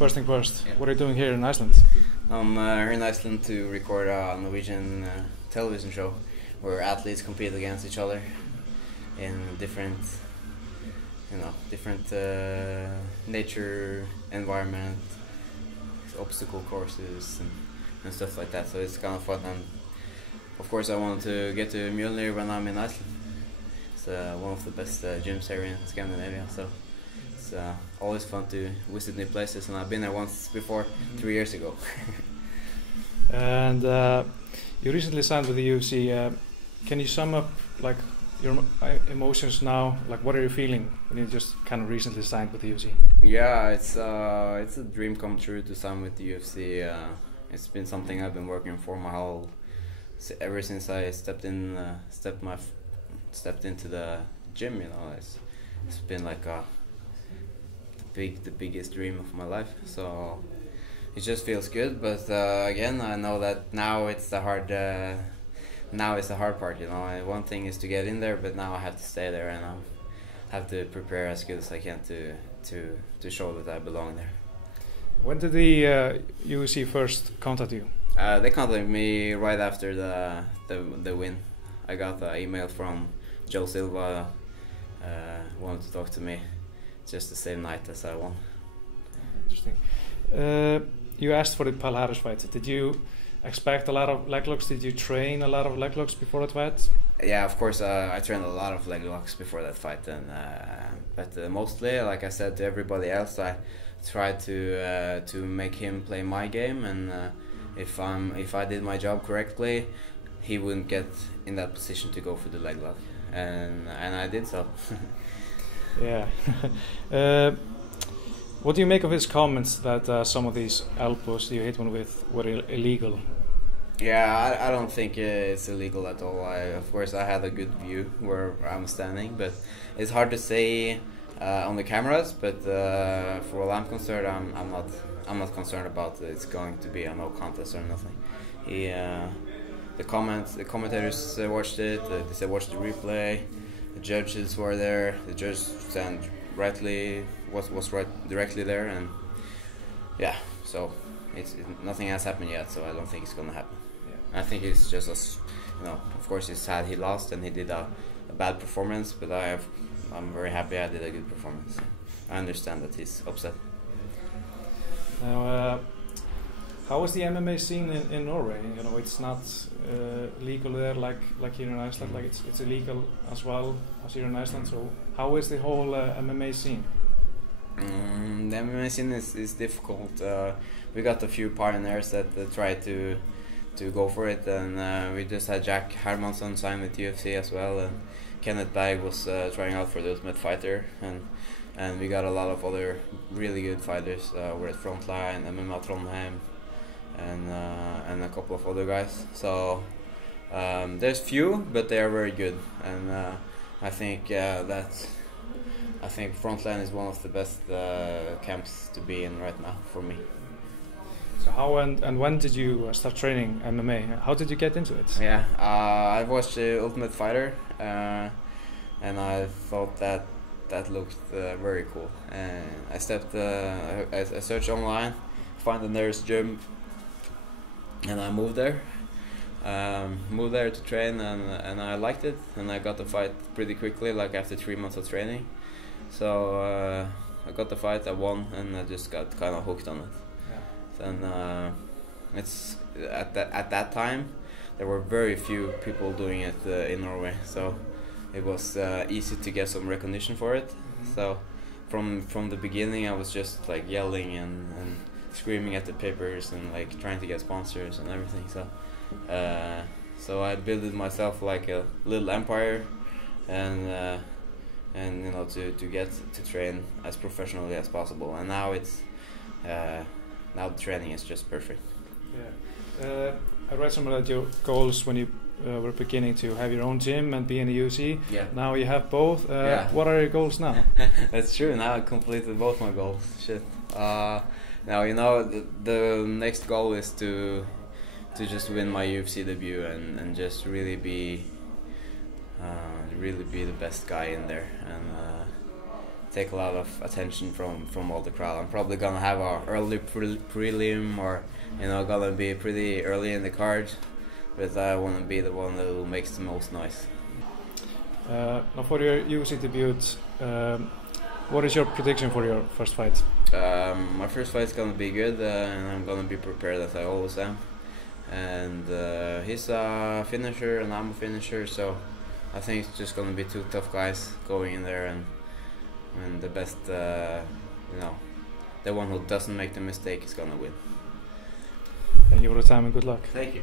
First thing first, Yeah. what are you doing here in Iceland? I'm here in Iceland to record a Norwegian television show where athletes compete against each other in different, different nature, environment, obstacle courses and stuff like that. So it's kind of fun, and of course I want to get to Mjolnir when I'm in Iceland. It's one of the best gyms here in Scandinavia, so it's always fun to visit new places, and I've been there once before, 3 years ago. And you recently signed with the UFC. Can you sum up like your emotions now? Like, what are you feeling when you just kind of recently signed with the UFC? Yeah, it's a dream come true to sign with the UFC. It's been something I've been working for ever since I stepped into the gym. It's been like the biggest dream of my life. So it just feels good. But again, I know that now it's the hard. Now it's the hard part. One thing is to get in there, but now I have to stay there, and I have to prepare as good as I can to show that I belong there. When did the UFC first contact you? They contacted me right after the win. I got an email from Joe Silva, wanted to talk to me just the same night as I won. Interesting. You asked for the Palhares fight. Did you expect a lot of leg locks? Did you train a lot of leg locks before that fight? Yeah, of course. I trained a lot of leg locks before that fight, but mostly, like I said to everybody else, I tried to make him play my game, and if I did my job correctly, he wouldn't get in that position to go for the leg lock, and I did so. Yeah. What do you make of his comments that some of these elbows you hit one with were illegal? Yeah, I don't think it's illegal at all. Of course, I had a good view where I'm standing, but it's hard to say on the cameras. But for what I'm concerned, I'm not concerned about it's going to be a no contest or nothing. The commentators watched it. They said watch the replay. The judges were there. The judge was right directly there, and yeah, so nothing has happened yet. So I don't think it's gonna happen. Yeah. I think it's just of course it's sad he lost and he did a bad performance, but I'm very happy I did a good performance. I understand that he's upset. Now, how is the MMA scene in Norway? It's not legal there like here in Iceland. Like it's illegal as well as here in Iceland. So how is the whole MMA scene? The MMA scene is difficult. We got a few pioneers that try to go for it, and we just had Jack Hermansson sign with UFC as well, and Kenneth Berg was trying out for the Ultimate Fighter, and we got a lot of other really good fighters. We're at Frontline, MMA Trondheim, and a couple of other guys. So there's few, but they are very good, and I think Frontline is one of the best camps to be in right now for me. So how and when did you start training MMA? How did you get into it? Yeah, I watched the Ultimate Fighter, and I thought that looked very cool. And I searched online, find the nearest gym, and I moved there. Moved there to train, and I liked it, and I got the fight pretty quickly, like after 3 months of training. So I got the fight, I won, and I just got kind of hooked on it. Yeah. And it's at that time there were very few people doing it in Norway, so it was easy to get some recognition for it. Mm-hmm. So from the beginning I was just like yelling and screaming at the papers and like trying to get sponsors and everything. So I built myself like a little empire, and to get to train as professionally as possible. And now now the training is just perfect. Yeah. I read some of your goals when you were beginning to have your own gym and be in the UFC. Yeah. Now you have both. Yeah. What are your goals now? That's true. Now I completed both my goals. Shit. Now the next goal is to just win my UFC debut and just really be the best guy in there, take a lot of attention from all the crowd. I'm probably gonna have a early prelim, or gonna be pretty early in the card, but I want to be the one who makes the most noise. Now for your UFC debut, what is your prediction for your first fight? My first fight is gonna be good, and I'm gonna be prepared as I always am. And he's a finisher and I'm a finisher, so I think it's just gonna be two tough guys going in there, and the best, the one who doesn't make the mistake is gonna win. Thank you for the time and good luck. Thank you.